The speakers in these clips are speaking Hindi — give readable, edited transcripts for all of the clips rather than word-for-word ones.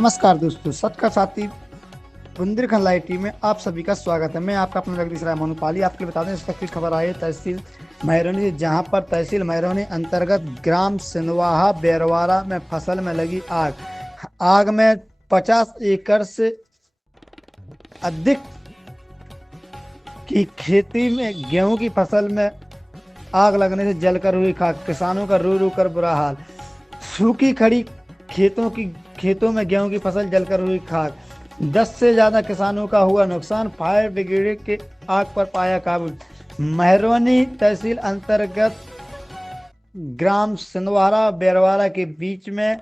नमस्कार दोस्तों, सबका साथी बुंदेलखंड लाइव टीवी में आप सभी का स्वागत है। मैं आपका अपना जगदीश राय मोनूपाली आपके लिए बता दें इस वक्त की खबर आई है तहसील महरौनी से, जहां पर तहसील महरौनी अंतर्गत ग्राम सिंधवाहा बेरवारा में फसल में लगी आग में 50 एकड़ से अधिक की खेती में गेहूं की फसल में आग लगने से जलकर हुई खाक। किसानों का रो रो कर बुरा हाल। सूखी खड़ी खेतों में गेहूं की फसल जलकर हुई खाक। 10 से ज्यादा किसानों का हुआ नुकसान। फायर ब्रिगेड के आग पर पाया काबू। महरौनी तहसील अंतर्गत ग्राम सिंधवारा बेरवारा के बीच में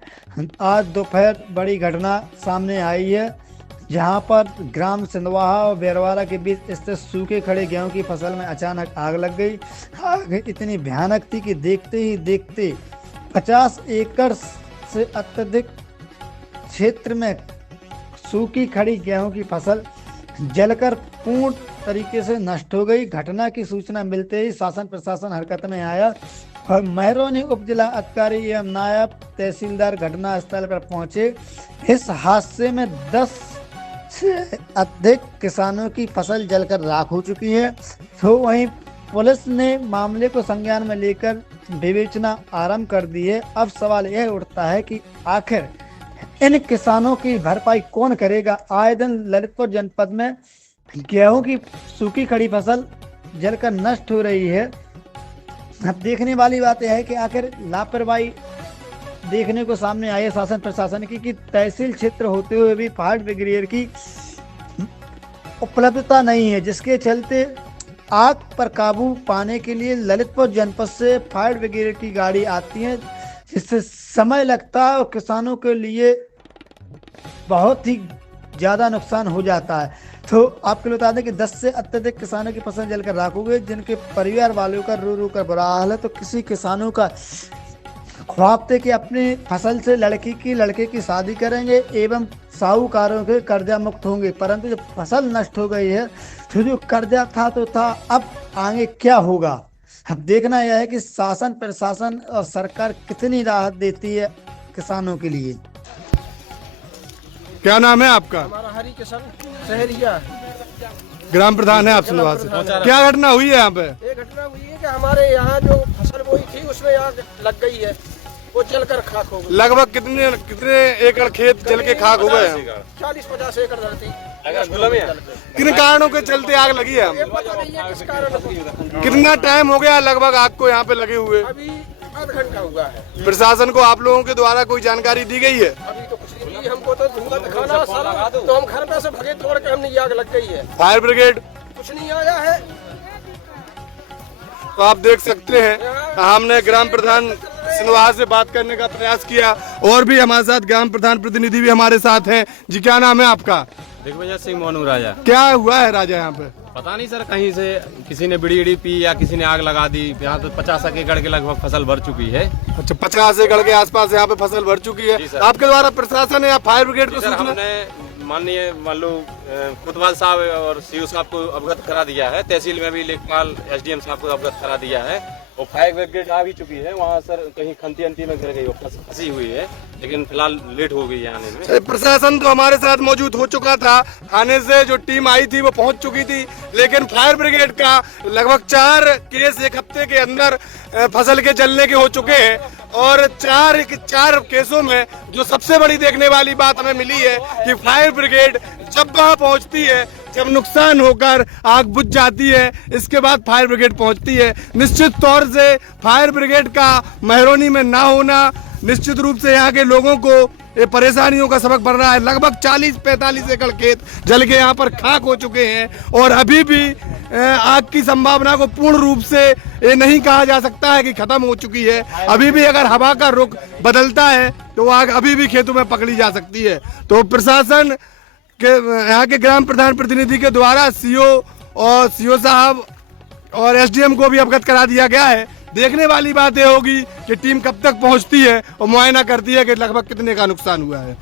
आज दोपहर बड़ी घटना सामने आई है, जहां पर ग्राम सिंधवाहा और बेरवारा के बीच स्थित सूखे खड़े गेहूं की फसल में अचानक आग लग गई। आग इतनी भयानक थी कि देखते ही देखते 50 एकड़ से अत्यधिक क्षेत्र में सूखी खड़ी गेहूं की फसल जलकर पूर्ण तरीके से नष्ट हो गई। घटना की सूचना मिलते ही शासन प्रशासन हरकत में आया और महरौनी उप जिला अधिकारी एवं नायब तहसीलदार घटना स्थल पर पहुंचे। इस हादसे में 10 से अधिक किसानों की फसल जलकर राख हो चुकी है। तो वहीं पुलिस ने मामले को संज्ञान में लेकर विवेचना आरंभ कर दी है। अब सवाल यह उठता है कि आखिर इन किसानों की भरपाई कौन करेगा। आए दिन ललितपुर जनपद में गेहूं की सूखी खड़ी फसल जलकर नष्ट हो रही है। अब देखने वाली बात यह है कि आखिर लापरवाही देखने को सामने आई है शासन प्रशासन की कि तहसील क्षेत्र होते हुए भी फायर ब्रिगेड की उपलब्धता नहीं है, जिसके चलते आग पर काबू पाने के लिए ललितपुर जनपद से फायर ब्रिगेड की गाड़ी आती है, जिससे समय लगता है और किसानों के लिए बहुत ही ज़्यादा नुकसान हो जाता है। तो आपको बता दें कि 10 से अत्यधिक किसानों की फसल जलकर राख हो गई, जिनके परिवार वालों का रो रो कर बुरा हाल है। तो किसी किसानों का ख्वाब थे कि अपनी फसल से लड़के की शादी करेंगे एवं साहूकारों के कर्जा मुक्त होंगे, परंतु जब फसल नष्ट हो गई है तो जो कर्जा था तो था, अब आगे क्या होगा। अब देखना यह है कि शासन प्रशासन और सरकार कितनी राहत देती है किसानों के लिए। क्या नाम है आपका? हमारा हरी किशन शहरिया ग्राम प्रधान है आप सिंधवाहा से। क्या घटना हुई है यहाँ पे? ये घटना हुई है कि हमारे यहाँ जो फसल बोई थी उसमें आग लग गई है, वो जलकर खाक हो गई। लगभग कितने एकड़ खेत जल के खाक हो गए? 40-50 एकड़ धरती। किन कारणों के चलते आग लगी है? ये पता नहीं है किस कारण। कितना टाइम हो गया लगभग आग को यहाँ पे लगे हुए? अभी आधा घंटा हुआ है। प्रशासन को आप लोगों के द्वारा कोई जानकारी दी गई है? अभी तो कुछ नहीं दी हमको, तो धुआं दिखाना साला, तो हम घर पे से भगे तोड़ के हमने आग लग गई है। फायर ब्रिगेड कुछ नहीं आया है। तो आप देख सकते हैं हमने ग्राम प्रधान सिंधवाहा से बात करने का प्रयास किया और भी हमारे साथ ग्राम प्रधान प्रतिनिधि भी हमारे साथ हैं। जी क्या नाम है आपका? दिग्विजय सिंह मोनू राजा। क्या हुआ है राजा यहाँ पे? पता नहीं सर, कहीं से किसी ने बीड़ी पी या किसी ने आग लगा दी। यहाँ तो 50 एकड़ के लगभग फसल भर चुकी है। अच्छा, 50 एकड़ के आसपास यहाँ पे फसल भर चुकी है। आपके द्वारा प्रशासन या फायर ब्रिगेड को सूचना? हमने माननीय कोतवाल साहब और सीओ साहब को अवगत करा दिया है। तहसील में भी लेखपाल SDM साहब को अवगत करा दिया है और फायर ब्रिगेड आ भी चुकी है। वहाँ सर कहीं खंती में गिर गई, फंसी हुई है, लेकिन फिलहाल लेट हो गई आने में। प्रशासन तो हमारे साथ मौजूद हो चुका था, थाने से जो टीम आई थी वो पहुंच चुकी थी, लेकिन फायर ब्रिगेड का लगभग 4 केस एक हफ्ते के अंदर फसल के जलने के हो चुके हैं। और 4 केसों में जो सबसे बड़ी देखने वाली बात हमें मिली है कि फायर ब्रिगेड जब वहां पहुंचती है, जब नुकसान होकर आग बुझ जाती है, इसके बाद फायर ब्रिगेड पहुंचती है। निश्चित तौर से फायर ब्रिगेड का महरौनी में ना होना निश्चित रूप से यहाँ के लोगों को ये परेशानियों का सबक बन रहा है। लगभग 40-45 एकड़ खेत जल के यहाँ पर खाक हो चुके हैं और अभी भी आग की संभावना को पूर्ण रूप से ये नहीं कहा जा सकता है कि खत्म हो चुकी है। अभी भी अगर हवा का रुख बदलता है तो आग अभी भी खेतों में पकड़ी जा सकती है। तो प्रशासन के यहाँ के ग्राम प्रधान प्रतिनिधि के द्वारा सीओ साहब और SDM को भी अवगत करा दिया गया है। देखने वाली बात यह होगी कि टीम कब तक पहुंचती है और मुआयना करती है कि लगभग कितने का नुकसान हुआ है।